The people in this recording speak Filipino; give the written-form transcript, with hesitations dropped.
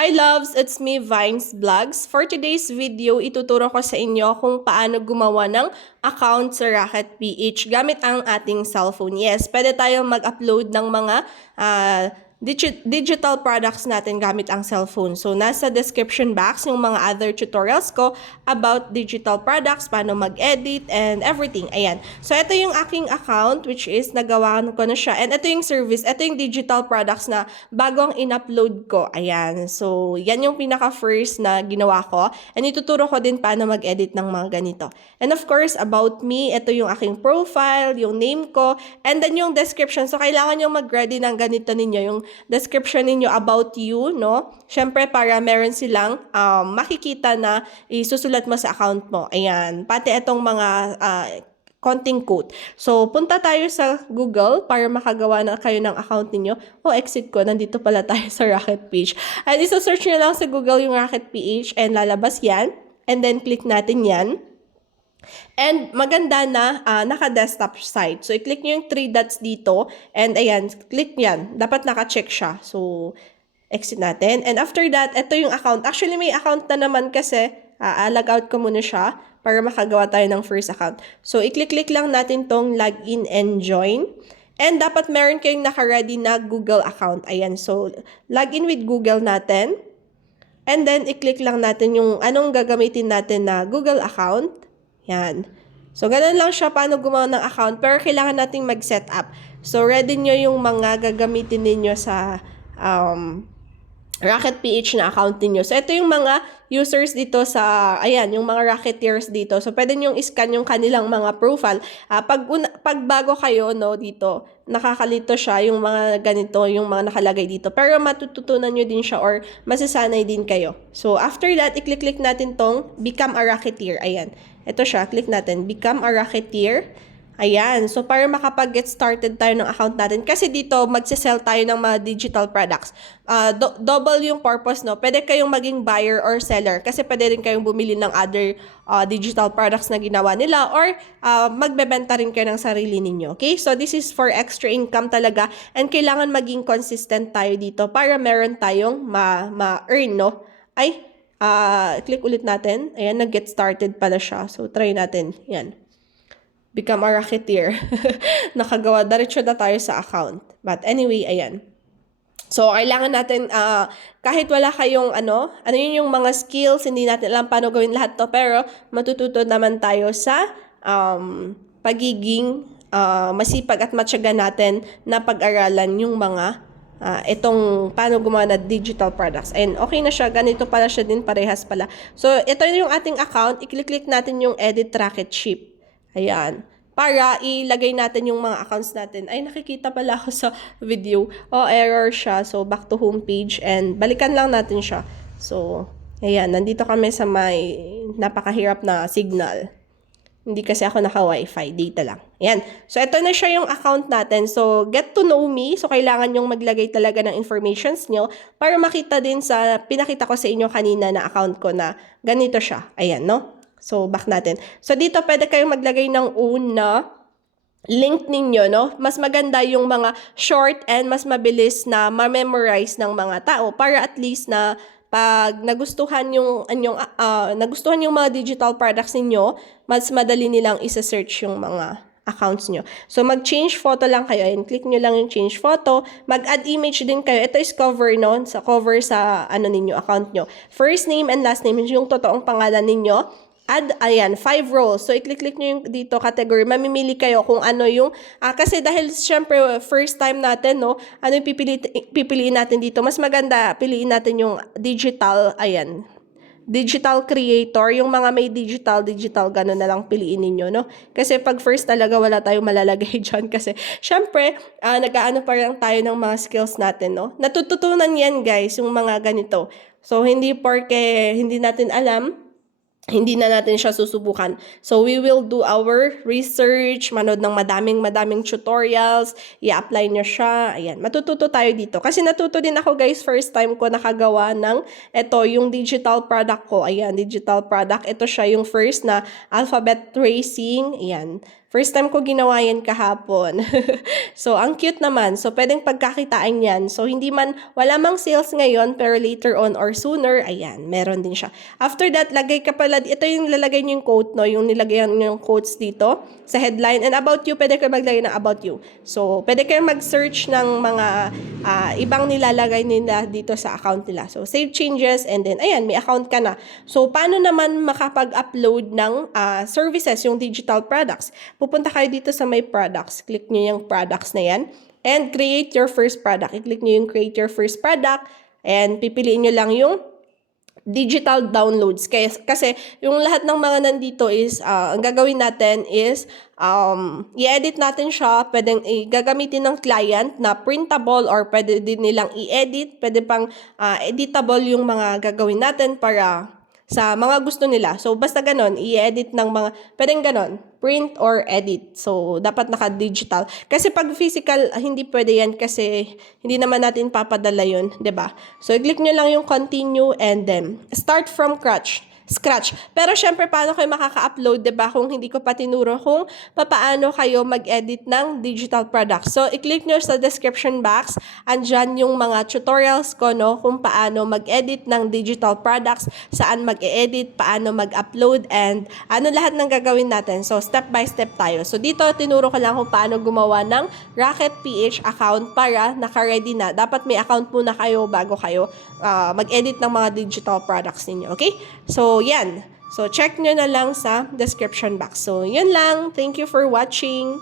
Hi loves! It's me, Vines Vlogs. For today's video, ituturo ko sa inyo kung paano gumawa ng account sa Rocket PH gamit ang ating cellphone. Yes, pwede tayong mag-upload ng mga digital products natin gamit ang cellphone. So, nasa description box yung mga other tutorials ko about digital products, paano mag-edit, and everything. Ayan. So, ito yung aking account, which is nagawa ko na siya. And ito yung service, ito yung digital products na bagong in-upload ko. Ayan. So, yan yung pinaka-first na ginawa ko. And ituturo ko din paano mag-edit ng mga ganito. And of course, about me, ito yung aking profile, yung name ko, and then yung description. So, kailangan nyo mag-ready ng ganito ninyo, yung description ninyo about you, no? Syempre, para meron silang makikita na isusulat mo sa account mo. Ayan. Pati itong mga konting quote. So, punta tayo sa Google para makagawa na kayo ng account ninyo. Exit ko. Nandito pala tayo sa Rocket PH. At isa-search nyo lang sa Google yung Rocket PH and lalabas yan. And then, click natin yan. And maganda na naka-desktop site. So, i-click nyo yung 3 dots dito. And ayan, click yan. Dapat naka-check siya. So, exit natin. And after that, ito yung account. Actually, may account na naman kasi log out ko muna siya para makagawa tayo ng first account. So, i-click lang natin tong login and join. And dapat meron kayong naka-ready na Google account. Ayan. So, login with Google natin. And then, i-click lang natin yung anong gagamitin natin na Google account. Yan. So, ganun lang siya paano gumawa ng account. Pero kailangan nating mag-set up. So, ready nyo yung mga gagamitin ninyo sa Rocket PH na account ninyo. So, ito yung mga users dito sa, ayan, yung mga Rocketeers dito. So, pwede nyo i-scan yung kanilang mga profile. Pag bago kayo, no, dito, nakakalito siya yung mga ganito, yung mga nakalagay dito. Pero matututunan nyo din siya or masasanay din kayo. So, after that, i-click natin tong Become a Rocketeer. Ayan. Ito siya, click natin, Become a Rocketeer. Ayan, so para makapag-get started tayo ng account natin, kasi dito magsisell tayo ng mga digital products. Double yung purpose, no? Pwede kayong maging buyer or seller kasi pwede rin kayong bumili ng other digital products na ginawa nila or magbebenta rin kayo ng sarili ninyo. Okay, so this is for extra income talaga and kailangan maging consistent tayo dito para meron tayong ma-earn, no? Click ulit natin. Ayan, nag-get started pala siya. So, try natin. Yan. Become a Rocketeer. Nakagawa. Diretso na tayo sa account. But anyway, ayan. So, kailangan natin, kahit wala kayong ano yun yung mga skills, hindi natin alam paano gawin lahat to, pero matututo naman tayo sa pagiging masipag at matyaga natin na pag-aralan yung mga itong paano gumawa na digital products. And okay na siya, ganito pala siya din, parehas pala. So, ito yung ating account. I-click natin yung Edit Rocket Ship. Ayan. Para ilagay natin yung mga accounts natin. Ay, nakikita pala ako sa video. Error siya. So, back to home page. And balikan lang natin siya. So, ayan. Nandito kami sa may napakahirap na signal. Hindi kasi ako naka-wifi, data lang. Ayan. So, ito na siya yung account natin. So, get to know me. So, kailangan yung maglagay talaga ng informations nyo para makita din sa, pinakita ko sa inyo kanina na account ko na ganito siya. Ayan, no? So, back natin. So, dito pwede kayong maglagay ng una link ninyo, no? Mas maganda yung mga short and mas mabilis na ma-memorize ng mga tao para at least na pag nagustuhan yung mga digital products ninyo, mas madali nilang isa-search yung mga accounts nyo. So, mag-change photo lang kayo. Ayan, click nyo lang yung change photo. Mag-add image din kayo. Ito is cover, no? Sa cover sa ninyo, account nyo. First name and last name, yung totoong pangalan ninyo. Add, ayan, 5 rows. So, i-click nyo yung dito category. Mamimili kayo kung ano yung, kasi dahil syempre first time natin, no, ano yung pipiliin natin dito. Mas maganda, piliin natin yung digital, ayan, digital creator, yung mga may digital, gano'n na lang piliin ninyo, no? Kasi pag first talaga, wala tayong malalagay dyan. Kasi, syempre, nag-aano pa lang tayo ng mga skills natin, no? Natututunan yan, guys, yung mga ganito. So, hindi porke hindi natin alam, hindi na natin siya susubukan. So, we will do our research, manood ng madaming tutorials, i-apply nyo siya. Ayan, matututo tayo dito. Kasi natuto din ako, guys, first time ko nakagawa ng yung digital product ko. Ayan, digital product. Ito siya yung first na alphabet tracing. Ayan. First time ko ginawa yan kahapon. So, ang cute naman. So, pwedeng pagkakitaan yan. So, wala mang sales ngayon, pero later on or sooner, ayan, meron din siya. After that, lagay ka pala, ito yung lalagay niyo yung quote, no? Yung nilagay niyo yung quotes dito sa headline. And about you, pwede kayo maglagay ng about you. So, pwede kayo mag-search ng mga ibang nilalagay nila dito sa account nila. So, save changes and then, ayan, may account ka na. So, paano naman makapag-upload ng services, yung digital products? Pupunta kayo dito sa may products. Click nyo yung products na yan. And create your first product. I-click nyo yung create your first product. And pipiliin nyo lang yung digital downloads. Kasi yung lahat ng mga nandito is, ang gagawin natin is, i-edit natin siya. Pwedeng gagamitin ng client na printable or pwede din nilang i-edit. Pwede pang editable yung mga gagawin natin para sa mga gusto nila. So, basta ganon, i-edit ng mga, pwedeng ganon, print or edit. So, dapat naka-digital. Kasi pag physical, hindi pwede yan kasi hindi naman natin papadala yun, 'di ba? So, i-click nyo lang yung continue and then start from scratch. Pero syempre, paano kayo makaka-upload, 'di ba? Kung hindi ko pa tinuro kung paano kayo mag-edit ng digital products. So, i-click nyo sa description box. Andyan yung mga tutorials ko, no? Kung paano mag-edit ng digital products, saan mag-edit, paano mag-upload, and ano lahat ng gagawin natin. So, step by step tayo. So, dito, tinuro ko lang kung paano gumawa ng Rocket PH account para naka-ready na. Dapat may account muna kayo bago kayo mag-edit ng mga digital products ninyo. Okay? So, yan. So, check nyo na lang sa description box. So, yun lang. Thank you for watching.